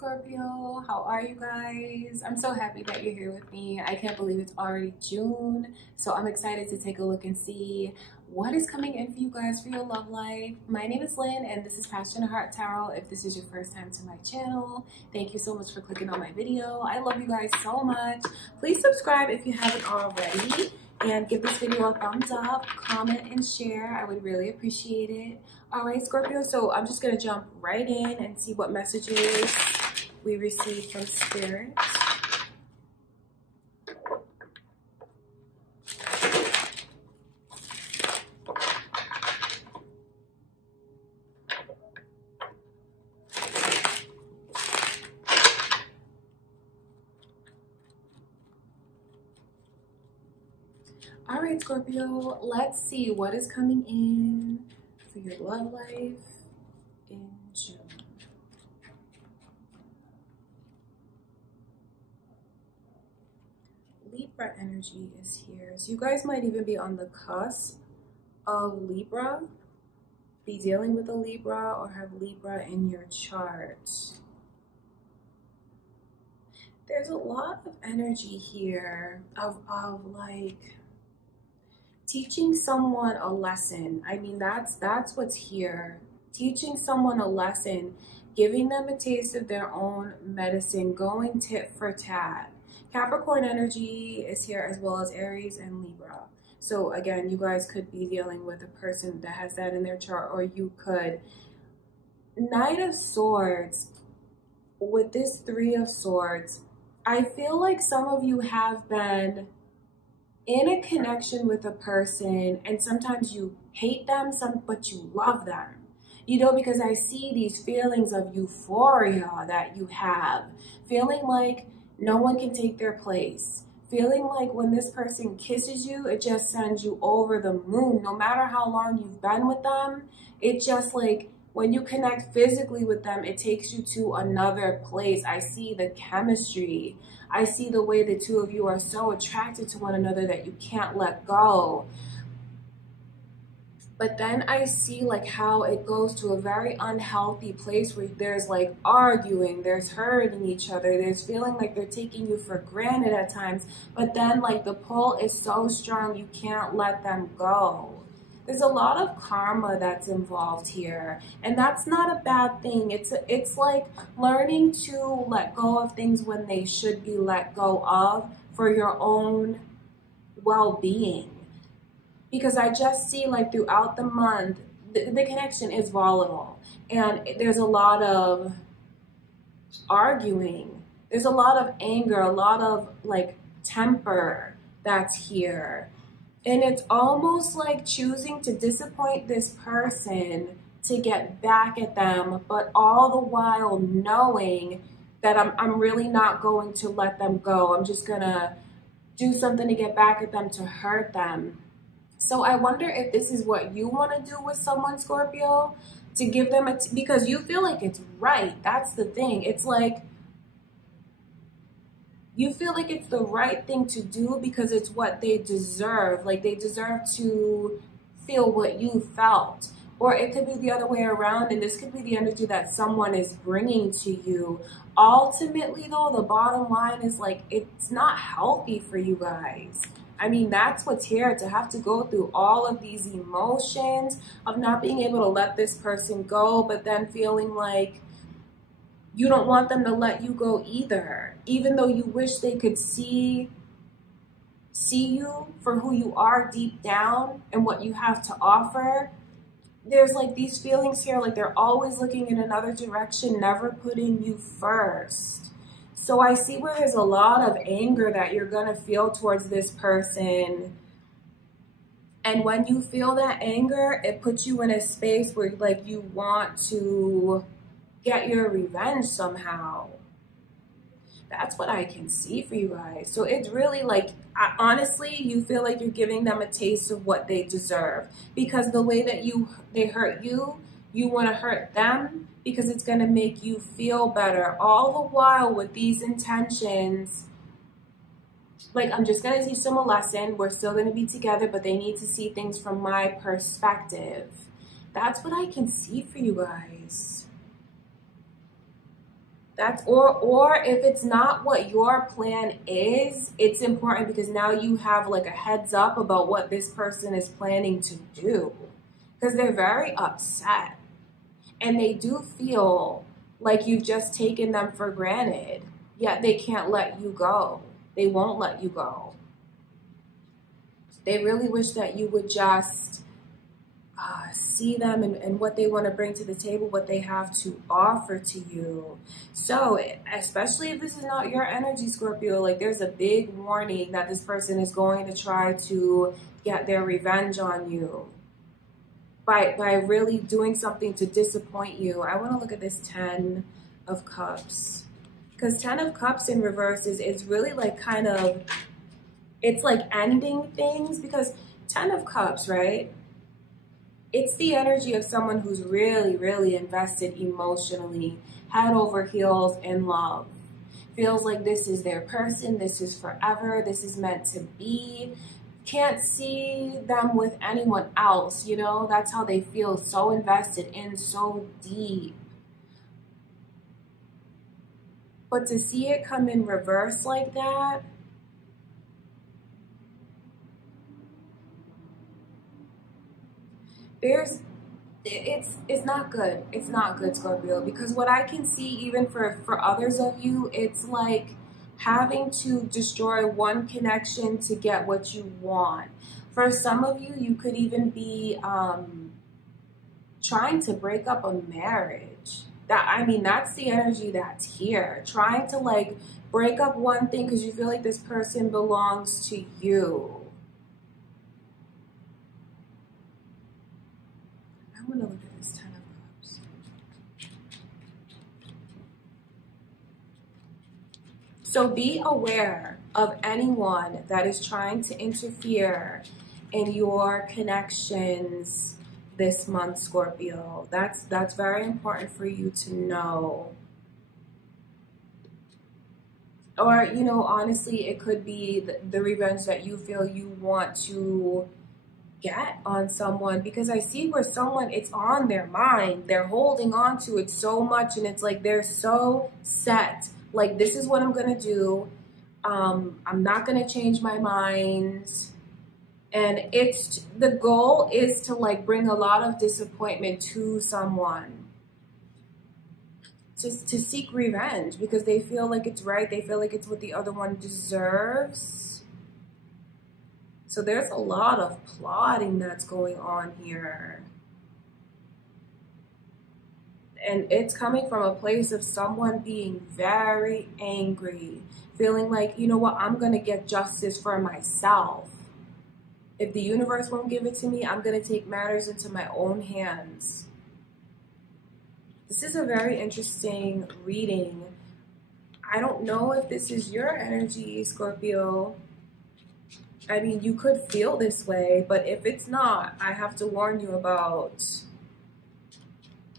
Scorpio, how are you guys? I'm so happy that you're here with me. I can't believe it's already June, so I'm excited to take a look and see what is coming in for you guys for your love life. My name is Lynn and this is Passion Heart Tarot. If this is your first time to my channel, thank you so much for clicking on my video. I love you guys so much. Please subscribe if you haven't already and give this video a thumbs up, comment, and share. I would really appreciate it. All right, Scorpio, so I'm just gonna jump right in and see what messages we received from Spirit. All right, Scorpio, let's see what is coming in for your love life in June. Libra energy is here. So you guys might even be on the cusp of Libra, be dealing with a Libra or have Libra in your chart. There's a lot of energy here of like teaching someone a lesson. I mean, that's what's here. Teaching someone a lesson, giving them a taste of their own medicine, going tit for tat. Capricorn energy is here as well as Aries and Libra. So again, you guys could be dealing with a person that has that in their chart, or you could. Knight of Swords, with this Three of Swords, I feel like some of you have been in a connection with a person and sometimes you hate them, but you love them. You know, because I see these feelings of euphoria that you have, feeling like no one can take their place, feeling like when this person kisses you, it just sends you over the moon. No matter how long you've been with them, it just like when you connect physically with them, it takes you to another place. I see the chemistry. I see the way the two of you are so attracted to one another that you can't let go. But then I see like how it goes to a very unhealthy place where there's like arguing, there's hurting each other, there's feeling like they're taking you for granted at times. But then like the pull is so strong, you can't let them go. There's a lot of karma that's involved here, and that's not a bad thing. It's like learning to let go of things when they should be let go of for your own well-being. Because I just see like throughout the month, the connection is volatile, and there's a lot of arguing. There's a lot of anger, a lot of like temper that's here. And it's almost like choosing to disappoint this person to get back at them, but all the while knowing that I'm really not going to let them go. I'm just gonna do something to get back at them, to hurt them. So I wonder if this is what you want to do with someone, Scorpio, to give them because you feel like it's right. That's the thing. It's like you feel like it's the right thing to do because it's what they deserve. Like they deserve to feel what you felt. Or it could be the other way around, and this could be the energy that someone is bringing to you. Ultimately, though, the bottom line is like it's not healthy for you guys. I mean, that's what's here, to have to go through all of these emotions of not being able to let this person go, but then feeling like you don't want them to let you go either, even though you wish they could see you for who you are deep down and what you have to offer. There's like these feelings here, like they're always looking in another direction, never putting you first. So I see where there's a lot of anger that you're gonna feel towards this person. And when you feel that anger, it puts you in a space where like you want to get your revenge somehow. That's what I can see for you guys. So it's really like, honestly, you feel like you're giving them a taste of what they deserve, because the way that they hurt you, you want to hurt them because it's going to make you feel better. All the while with these intentions, like, I'm just going to teach them a lesson. We're still going to be together, but they need to see things from my perspective. That's what I can see for you guys. That's or if it's not what your plan is, it's important because now you have like a heads up about what this person is planning to do. Because they're very upset and they do feel like you've just taken them for granted, yet they can't let you go. They won't let you go. They really wish that you would just see them and what they want to bring to the table, what they have to offer to you. So, especially if this is not your energy, Scorpio, like there's a big warning that this person is going to try to get their revenge on you by really doing something to disappoint you. I want to look at this 10 of Cups. Because 10 of Cups in reverse is really like kind of, it's like ending things. Because 10 of Cups, right? It's the energy of someone who's really, really invested emotionally, head over heels in love. Feels like this is their person, this is forever, this is meant to be. Can't see them with anyone else, you know? That's how they feel, so invested in, so deep. But to see it come in reverse like that, it's not good. It's not good, Scorpio, because what I can see even for others of you, it's like having to destroy one connection to get what you want. For some of you, you could even be trying to break up a marriage. That's the energy that's here. Trying to like break up one thing because you feel like this person belongs to you. I'm going to look at this 10 of Cups. So be aware of anyone that is trying to interfere in your connections this month, Scorpio. That's very important for you to know. Or, you know, honestly, it could be the revenge that you feel you want to get on someone, because I see where someone, it's on their mind, they're holding on to it so much, and it's like they're so set, like this is what I'm gonna do, I'm not gonna change my mind, and it's the goal is to like bring a lot of disappointment to someone, just to seek revenge because they feel like it's right, they feel like it's what the other one deserves. So there's a lot of plotting that's going on here. And it's coming from a place of someone being very angry, feeling like, you know what, I'm going to get justice for myself. If the universe won't give it to me, I'm going to take matters into my own hands. This is a very interesting reading. I don't know if this is your energy, Scorpio. I mean, you could feel this way, but if it's not, I have to warn you about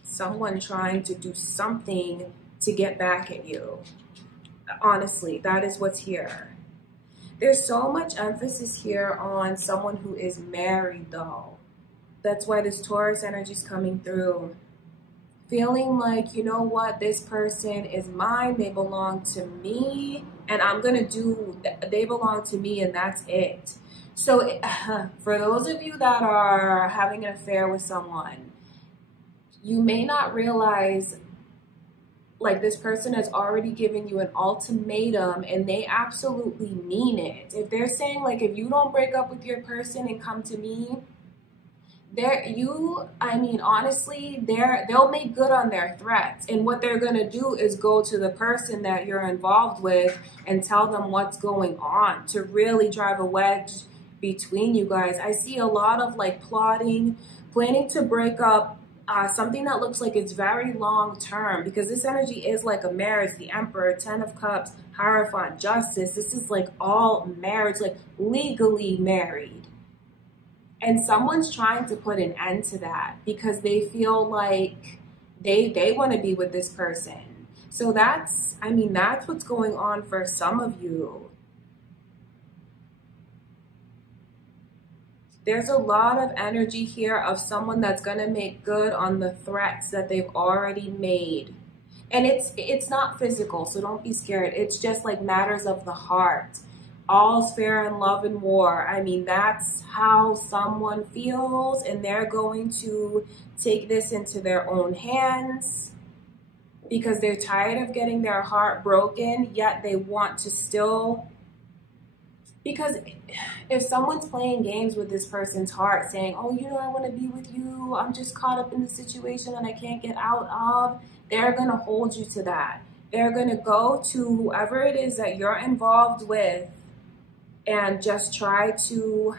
someone trying to do something to get back at you. Honestly, that is what's here. There's so much emphasis here on someone who is married, though. That's why this Taurus energy is coming through. Feeling like, you know what, this person is mine, they belong to me, and I'm going to do, they belong to me, and that's it. So for those of you that are having an affair with someone, you may not realize like this person has already given you an ultimatum and they absolutely mean it. If they're saying like, if you don't break up with your person and come to me, honestly, they'll make good on their threats. And what they're going to do is go to the person that you're involved with and tell them what's going on to really drive a wedge between you guys. I see a lot of like plotting, planning to break up something that looks like it's very long term, because this energy is like a marriage. The Emperor, 10 of Cups, Hierophant, Justice. This is like all marriage, like legally married. And someone's trying to put an end to that because they feel like they want to be with this person. So that's what's going on for some of you. There's a lot of energy here of someone that's going to make good on the threats that they've already made. And it's not physical, so don't be scared. It's just like matters of the heart. All's fair in love and war. I mean, that's how someone feels, and they're going to take this into their own hands because they're tired of getting their heart broken, yet they want to still. Because if someone's playing games with this person's heart, saying, oh, you know, I want to be with you, I'm just caught up in the situation that I can't get out of, they're going to hold you to that. They're going to go to whoever it is that you're involved with and just try to,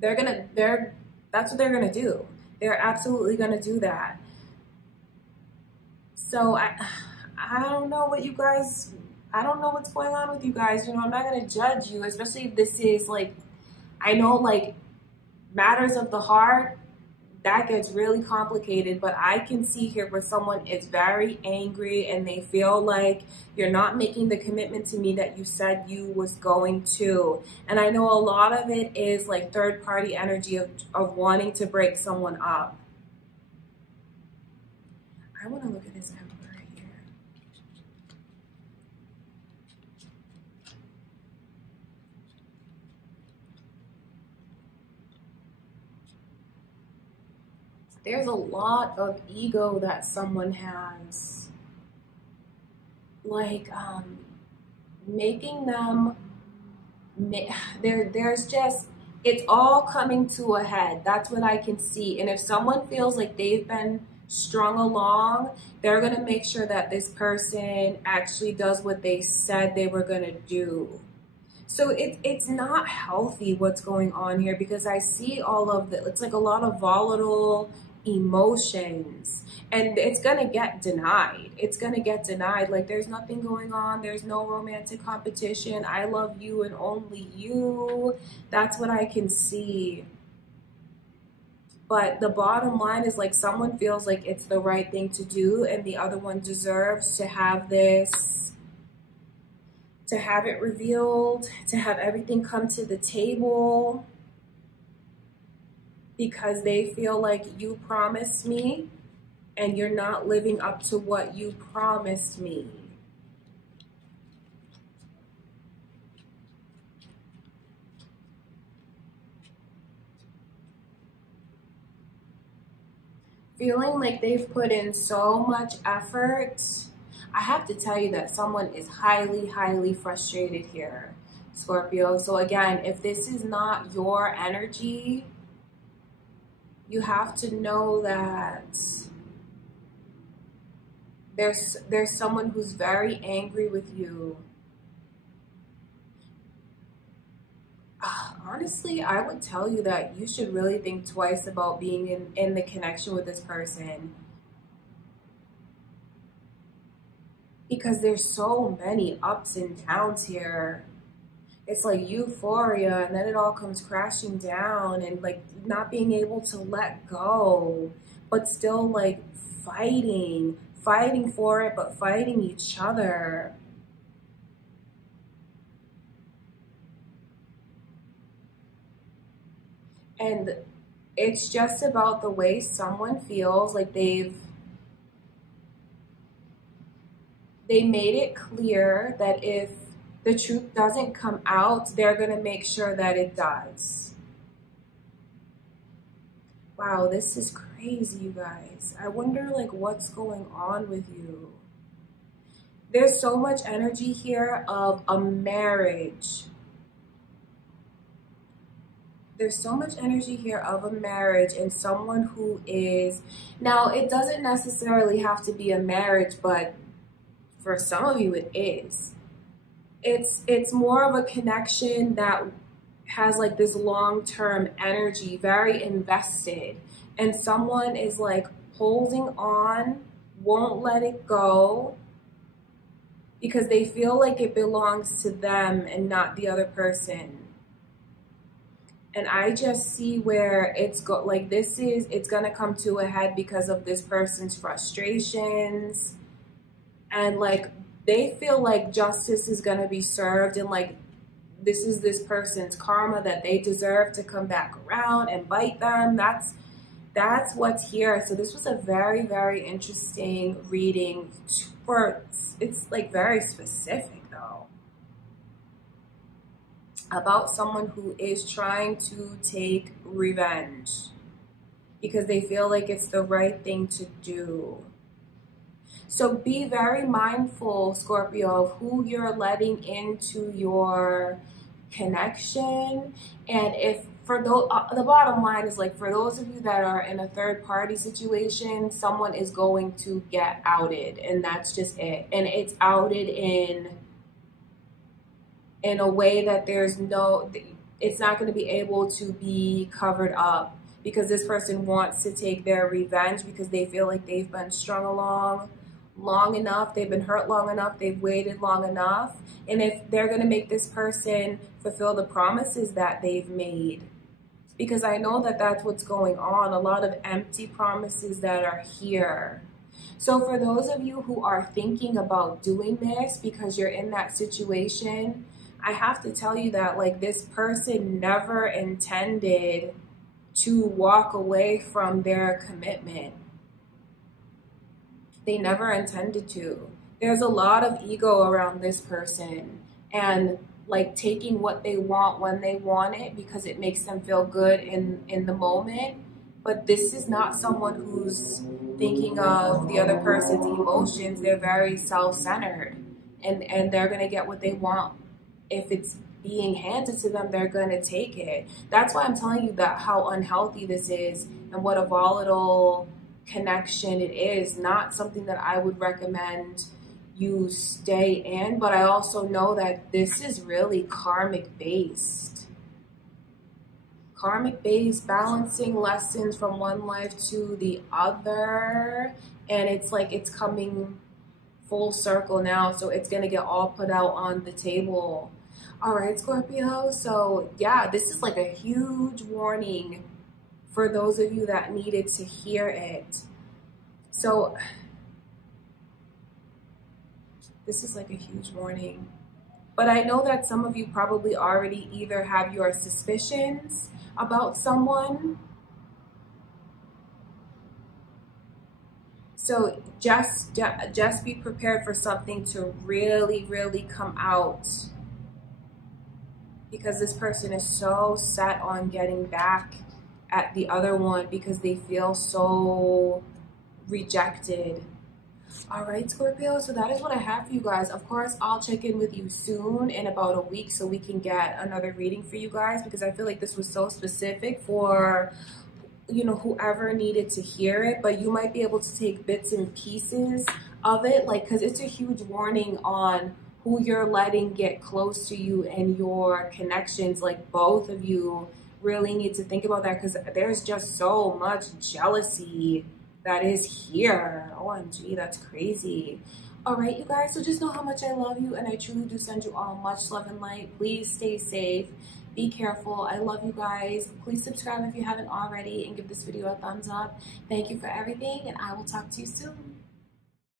that's what they're going to do. They're absolutely going to do that. So I don't know what you guys, I don't know what's going on with you guys. You know, I'm not going to judge you, especially if this is like, I know like matters of the heart, that gets really complicated, but I can see here where someone is very angry and they feel like you're not making the commitment to me that you said you was going to. And I know a lot of it is like third party energy of wanting to break someone up. I want to look at this emperor right here. There's a lot of ego that someone has, like making them, there's just, it's all coming to a head. That's what I can see. And if someone feels like they've been strung along, they're going to make sure that this person actually does what they said they were going to do. So it's not healthy what's going on here, because I see all of the, it's like a lot of volatile emotions, and it's gonna get denied. It's gonna get denied. Like there's nothing going on. There's no romantic competition. I love you and only you. That's what I can see. But the bottom line is like someone feels like it's the right thing to do, and the other one deserves to have this, to have it revealed, to have everything come to the table, because they feel like you promised me and you're not living up to what you promised me. Feeling like they've put in so much effort. I have to tell you that someone is highly, highly frustrated here, Scorpio. So again, if this is not your energy, you have to know that there's someone who's very angry with you. Honestly, I would tell you that you should really think twice about being in the connection with this person, because there's so many ups and downs here. It's like euphoria, and then it all comes crashing down, and like not being able to let go, but still like fighting for it, but fighting each other. And it's just about the way someone feels like they made it clear that if the truth doesn't come out, they're going to make sure that it does. Wow, this is crazy, you guys. I wonder like what's going on with you. There's so much energy here of a marriage. There's so much energy here of a marriage and someone who is, now it doesn't necessarily have to be a marriage, but for some of you it is. It's more of a connection that has like this long-term energy, very invested, and someone is like holding on, won't let it go, because they feel like it belongs to them and not the other person. And I just see where it's gonna come to a head because of this person's frustrations, and like they feel like justice is gonna be served, and like this is this person's karma that they deserve to come back around and bite them. That's what's here. So this was a very, very interesting reading for, it's like very specific though, about someone who is trying to take revenge because they feel like it's the right thing to do. So be very mindful, Scorpio, of who you're letting into your connection. And if for those, the bottom line is like, for those of you that are in a third party situation, someone is going to get outed, and that's just it. And it's outed in a way that there's no, it's not going to be able to be covered up, because this person wants to take their revenge because they feel like they've been strung along long enough, they've been hurt long enough, they've waited long enough. And if they're going to make this person fulfill the promises that they've made, because I know that that's what's going on, a lot of empty promises that are here. So for those of you who are thinking about doing this because you're in that situation, I have to tell you that like this person never intended to walk away from their commitment. They never intended to. There's a lot of ego around this person, and like taking what they want when they want it because it makes them feel good in the moment. But this is not someone who's thinking of the other person's emotions. They're very self-centered, and they're going to get what they want. If it's being handed to them, they're going to take it. That's why I'm telling you that how unhealthy this is and what a volatile connection it is. Not something that I would recommend you stay in, but I also know that this is really karmic based. Karmic based, balancing lessons from one life to the other. And it's like it's coming full circle now. So it's going to get all put out on the table. All right, Scorpio. So yeah, this is like a huge warning for those of you that needed to hear it. So this is like a huge warning. But I know that some of you probably already either have your suspicions about someone. So just be prepared for something to really, really come out, because this person is so set on getting back at the other one because they feel so rejected. All right, Scorpio, so that is what I have for you guys. Of course, I'll check in with you soon in about a week so we can get another reading for you guys, because I feel like this was so specific for, you know, whoever needed to hear it. But you might be able to take bits and pieces of it, like, because it's a huge warning on who you're letting get close to you and your connections. Like, both of you really need to think about that, because there's just so much jealousy that is here. OMG, that's crazy. All right, you guys, so just know how much I love you, and I truly do send you all much love and light. Please stay safe. Be careful. I love you guys. Please subscribe if you haven't already, and give this video a thumbs up. Thank you for everything, and I will talk to you soon.